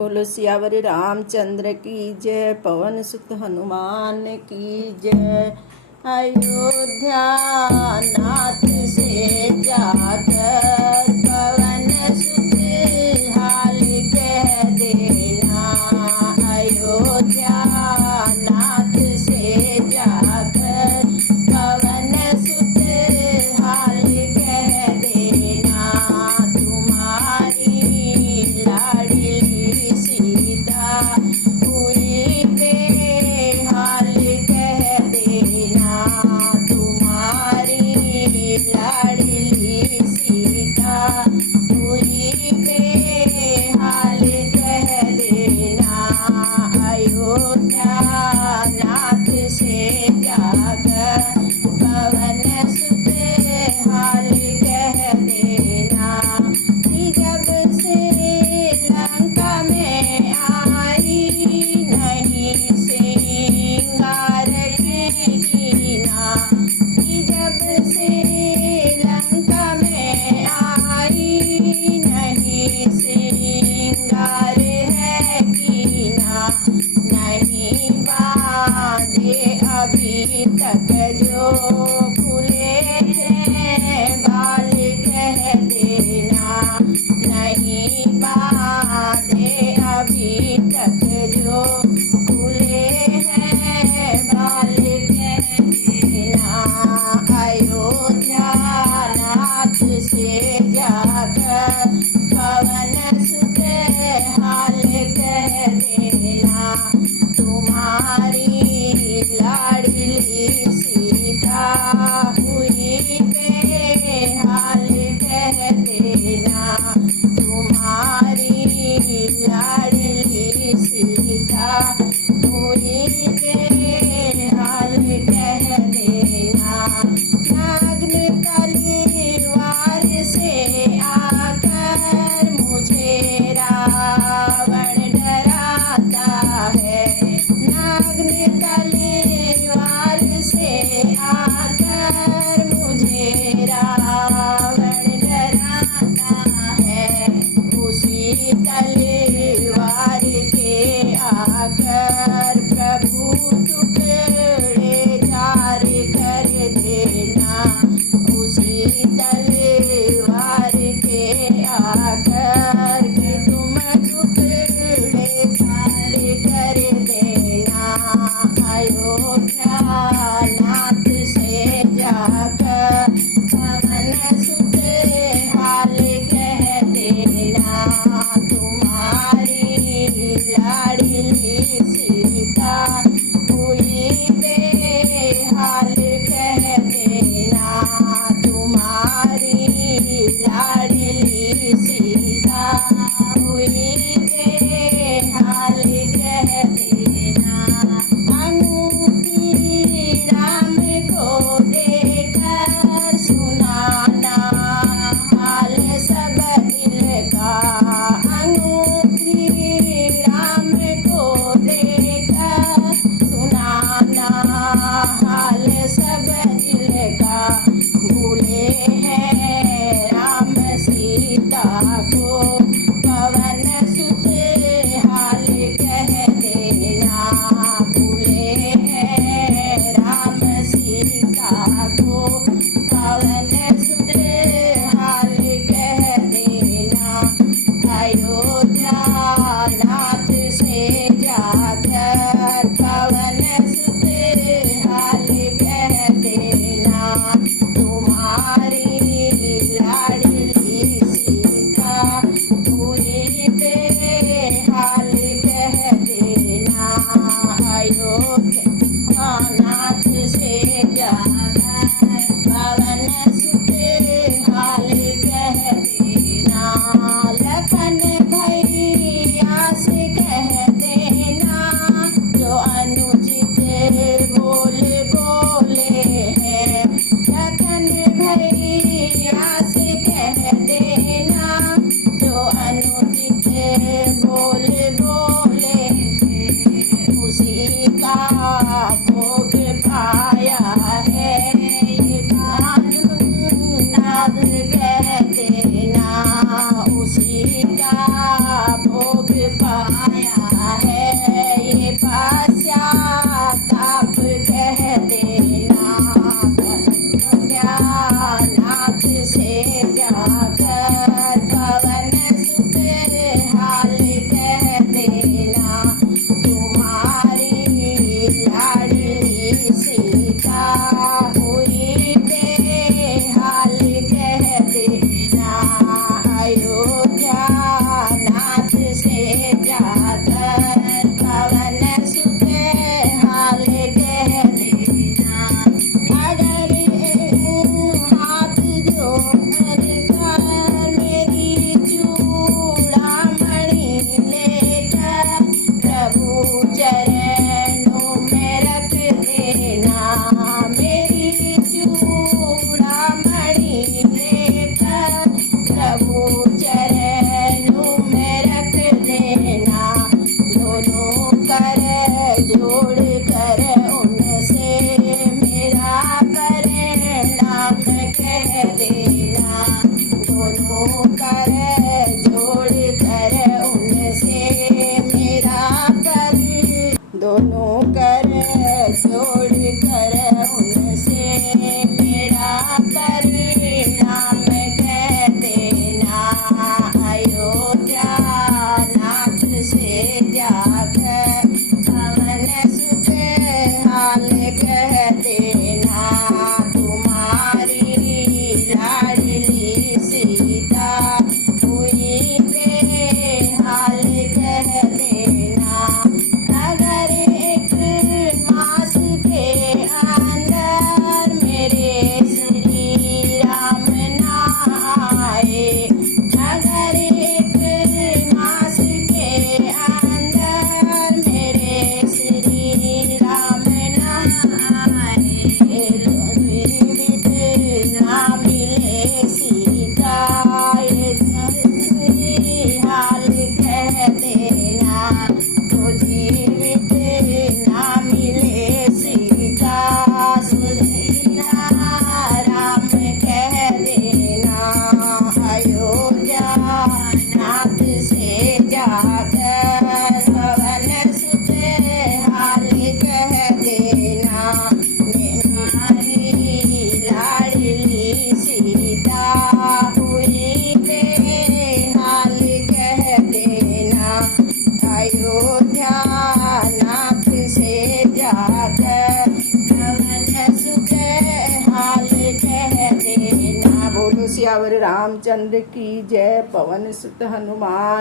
बोलो सियावर रामचंद्र की जय, पवन सुत हनुमान की जय। अयोध्या नाथ से जाकर पवन सुत हाल कह देना। अयोध्या नाथ से जाकर पवन सुत हाल कह देना। तुम्हारी लाडली सीता हुई बेहाल कह देना। तुम्हारी लाडली सीता हुई बेहाल कह देना। अयोध्या नाथ से जाकर पवन सुत हाल कह देना। जब से लंका में आई नहीं सिंगार कीना। जब से लंका में आई नहीं सिंगार है कीना। नहीं बांधे अभी तक जो फूले हैं बाल कह देना। नहीं बांधे अभी तक जो फूले हैं बाल कह देना। अयोध्या नाथ से जाकर पवन सुत हाल कह देना। तुम्हारी लाडली सीता हुई बेहाल कह देना। तुम्हारी लाडली सीता हुई बेहाल कह देना। नाग तलवार से आकर मुझे रावण डराता है। नाग तलवार से आकर मुझे रावण डराता है। उसी तलवार के आकर प्रभु टुकड़े चार कर देना। उसी तलवार के आकर के तुम टुकड़े चार कर देना। अयोध्या नाथ से जाकर पवन सुत हाल कह देना। तुम्हारी लाडली सीता हुई बेहाल कह देना। तुम्हारी लाडली सीता हुई बेहाल कह देना। अनूठी राम को देकर सुनाना हाल सब दिल का। अनूठी राम को देकर सुनाना हाल सब दिल का। भूले हैं राम सीता को पवन सुत हाल कह देना। भूले हैं राम सीता को पवन सुत हाल कह देना। अयोध्या नाथ से जाकर पवन सुत हाल कह देना। तुम्हारी लाडली सीता हुई बेहाल कह देना। अयोध्या नाथ से जाकर पवन सुत हाल कह देना। लखन भैया से कह आया है ये पश्चाताप कह देना। नाथ से जाकर पवन सुत हाल कह देना। तुम्हारी लाडली सीता हुई बेहाल कह देना। अयोध्या नाथ से जाकर पवन सुत हाल कह देना। अगर हाथ जोड़ कर मेरी चूड़ामणि लेकर प्रभु चरणों में रख देना। मेरी चूड़ामणि लेकर प्रभु चरणों में रख देना। दोनों कर जोड़ कर उनसे मेरा परिणाम कह देना। दोनों कर जोड़ कर उनसे मेरा दोनों कर जोड़ कर उनसे मेरा परिणाम कह देना। अयोध्या नाथ से जाकर पवन सुत हाल कह देना। तुम्हारी लाडली सीता हुई बेहाल कह देना। अगर एक मास के अंदर मेरे श्री राम ना आए। अगर एक मास के अंदर मेरे श्री राम ना आए। जीवित ना मिले सीता ये हाल कह देना। तो जीवित ना मिले सीता सुधीरा राम कह देना। अयोध्या नाथ से जाकर पवन सुत हाल कह देना। तुम्हारी लाडली सीता हुई बेहाल कह देना। अयोध्या नाथ से जाकर पवन सुत हाल कह देना। बोलो सियावर रामचंद्र की जय। पवन सुत हनुमान